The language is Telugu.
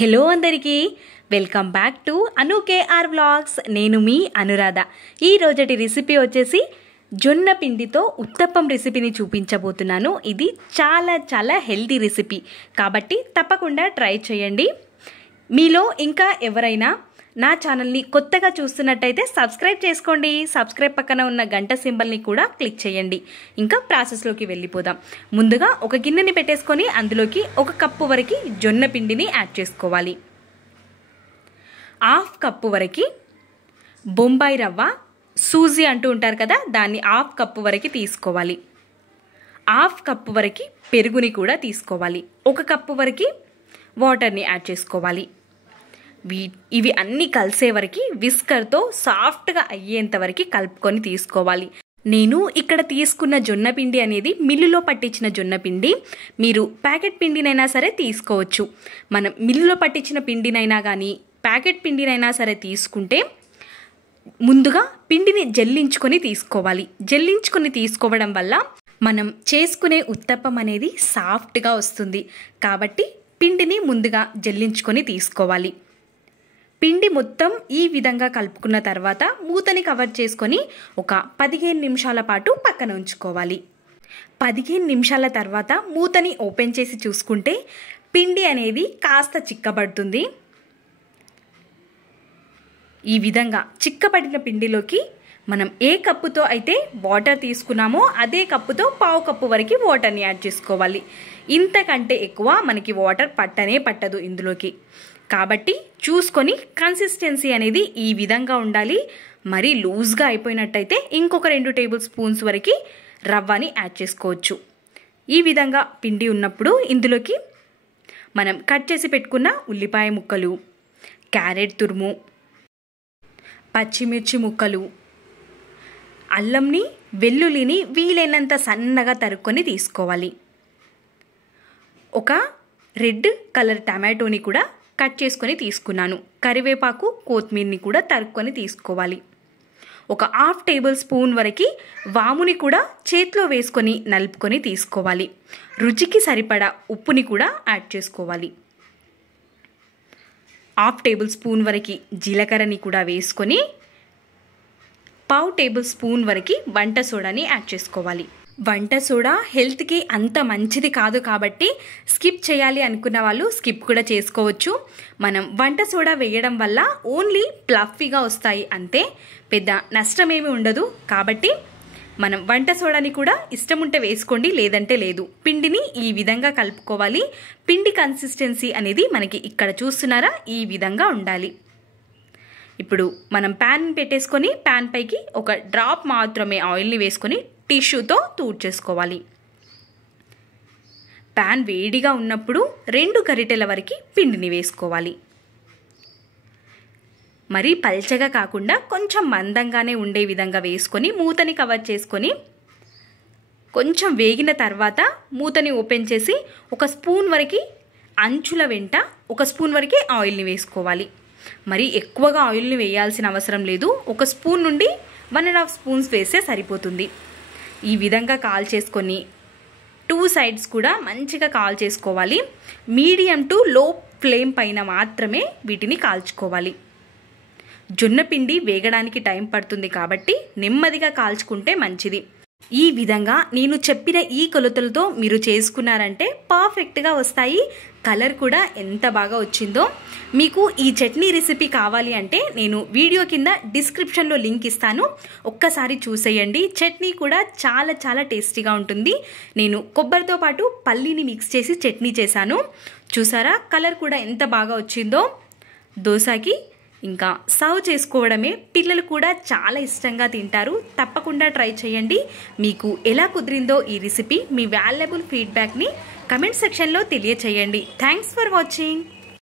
హలో అందరికీ welcome back to Anu KR vlogs. నేను మీ అనురాధ. ఈ రోజటి రెసిపీ వచ్చేసి జొన్న పిండితో ఉత్తప్పం రెసిపీని చూపించబోతున్నాను. ఇది చాలా హెల్తీ రెసిపీ కాబట్టి తప్పకుండా ట్రై చేయండి. మీలో ఇంకా ఎవరైనా నా ఛానల్ని కొత్తగా చూస్తున్నట్టయితే సబ్స్క్రైబ్ చేసుకోండి. సబ్స్క్రైబ్ పక్కన ఉన్న గంట సింబల్ని కూడా క్లిక్ చేయండి. ఇంకా ప్రాసెస్లోకి వెళ్ళిపోదాం. ముందుగా ఒక గిన్నెని పెట్టేసుకొని అందులోకి 1 కప్పు వరకు జొన్న పిండిని యాడ్ చేసుకోవాలి. 1/2 కప్పు వరకు బొంబాయి రవ్వ, సూజీ అంటూ ఉంటారు కదా, దాన్ని 1/2 కప్పు వరకు తీసుకోవాలి. 1/2 కప్పు వరకు పెరుగుని కూడా తీసుకోవాలి. 1 కప్పు వరకు వాటర్ని యాడ్ చేసుకోవాలి. ఇవి అన్నీ కలిసే వరకు విస్కర్తో సాఫ్ట్గా అయ్యేంత వరకు కలుపుకొని తీసుకోవాలి. నేను ఇక్కడ తీసుకున్న జొన్న పిండి అనేది మిల్లులో పట్టించిన జొన్న పిండి. మీరు ప్యాకెట్ పిండినైనా సరే తీసుకోవచ్చు. మనం మిల్లులో పట్టించిన పిండినైనా కానీ ప్యాకెట్ పిండినైనా సరే తీసుకుంటే ముందుగా పిండిని జల్లించుకొని తీసుకోవాలి. జల్లించుకొని తీసుకోవడం వల్ల మనం చేసుకునే ఉత్తప్పం అనేది సాఫ్ట్గా వస్తుంది. కాబట్టి పిండిని ముందుగా జల్లించుకొని తీసుకోవాలి. పిండి మొత్తం ఈ విధంగా కలుపుకున్న తర్వాత మూతని కవర్ చేసుకొని ఒక 15 నిమిషాల పాటు పక్కన ఉంచుకోవాలి. 15 నిమిషాల తర్వాత మూతని ఓపెన్ చేసి చూసుకుంటే పిండి అనేది కాస్త చిక్కబడుతుంది. ఈ విధంగా చిక్కబడిన పిండిలోకి మనం ఏ కప్పుతో అయితే వాటర్ తీసుకున్నామో అదే కప్పుతో 1/2 కప్పు వరకు వాటర్ని యాడ్ చేసుకోవాలి. ఇంతకంటే ఎక్కువ మనకి వాటర్ పట్టదు ఇందులోకి. కాబట్టి చూసుకొని కన్సిస్టెన్సీ అనేది ఈ విధంగా ఉండాలి. మరీ లూజ్గా అయిపోయినట్టయితే ఇంకొక 2 టేబుల్ స్పూన్స్ వరకు రవ్వని యాడ్ చేసుకోవచ్చు. ఈ విధంగా పిండి ఉన్నప్పుడు ఇందులోకి మనం కట్ చేసి పెట్టుకున్న ఉల్లిపాయ ముక్కలు, క్యారెట్ తురుము, పచ్చిమిర్చి ముక్కలు, అల్లంని వెల్లుల్లిని వీలైనంత సన్నగా తరుక్కొని తీసుకోవాలి. ఒక రెడ్ కలర్ టమాటోని కూడా కట్ చేసుకొని తీసుకున్నాను. కరివేపాకు, కొత్తిమీరని కూడా తరుక్కొని తీసుకోవాలి. ఒక 1/2 టేబుల్ స్పూన్ వరకు వాముని కూడా చేతిలో వేసుకొని నలుపుకొని తీసుకోవాలి. రుచికి సరిపడా ఉప్పుని కూడా యాడ్ చేసుకోవాలి. 1/2 టేబుల్ స్పూన్ వరకు జీలకర్రని కూడా వేసుకొని 1/2 టేబుల్ స్పూన్ వరకు వంట సోడాని యాడ్ చేసుకోవాలి. వంట సోడా హెల్త్కి అంత మంచిది కాదు కాబట్టి స్కిప్ చేయాలి అనుకున్న వాళ్ళు స్కిప్ కూడా చేసుకోవచ్చు. మనం వంట సోడా వేయడం వల్ల ఓన్లీ ప్లఫీగా వస్తాయి అంతే, పెద్ద నష్టమేమీ ఉండదు. కాబట్టి మనం వంట సోడాని కూడా ఇష్టం ఉంటే వేసుకోండి, లేదంటే లేదు. పిండిని ఈ విధంగా కలుపుకోవాలి. పిండి కన్సిస్టెన్సీ అనేది మనకి ఇక్కడ చూస్తున్నారా, ఈ విధంగా ఉండాలి. ఇప్పుడు మనం ప్యాన్ పెట్టేసుకొని ప్యాన్ పైకి ఒక డ్రాప్ మాత్రమే ఆయిల్ని వేసుకొని టిష్యూతో తూడ్చేసుకోవాలి. ప్యాన్ వేడిగా ఉన్నప్పుడు 2 గరిటెల వరకు పిండిని వేసుకోవాలి. మరీ పల్చగా కాకుండా కొంచెం మందంగానే ఉండే విధంగా వేసుకొని మూతని కవర్ చేసుకొని కొంచెం వేగిన తర్వాత మూతని ఓపెన్ చేసి 1 స్పూన్ వరకు అంచుల వెంట 1 స్పూన్ వరకు ఆయిల్ని వేసుకోవాలి. మరి ఎక్కువగా ఆయిల్ని వేయాల్సిన అవసరం లేదు. 1 స్పూన్ నుండి 1.5 స్పూన్స్ వేస్తే సరిపోతుంది. ఈ విధంగా కాల్ చేసుకొని 2 సైడ్స్ కూడా మంచిగా కాల్ చేసుకోవాలి. మీడియం టు లో ఫ్లేమ్ పైన మాత్రమే వీటిని కాల్చుకోవాలి. జొన్న పిండి వేగడానికి టైం పడుతుంది కాబట్టి నెమ్మదిగా కాల్చుకుంటే మంచిది. ఈ విధంగా నేను చెప్పిన ఈ కొలతలతో మీరు చేసుకున్నారంటే పర్ఫెక్ట్గా వస్తాయి. కలర్ కూడా ఎంత బాగా వచ్చిందో. మీకు ఈ చట్నీ రెసిపీ కావాలి అంటే నేను వీడియో కింద డిస్క్రిప్షన్లో లింక్ ఇస్తాను, ఒక్కసారి చూసేయండి. చట్నీ కూడా చాలా టేస్టీగా ఉంటుంది. నేను కొబ్బరితో పాటు పల్లీని మిక్స్ చేసి చట్నీ చేశాను. చూసారా కలర్ కూడా ఎంత బాగా వచ్చిందో. దోశకి ఇంకా సర్వ్ చేసుకోవడమే. పిల్లలు కూడా చాలా ఇష్టంగా తింటారు. తప్పకుండా ట్రై చేయండి. మీకు ఎలా కుదిరిందో ఈ రెసిపీ, మీ వాల్యుబుల్ ఫీడ్బ్యాక్ని కమెంట్ సెక్షన్లో తెలియచేయండి. Thanks for watching.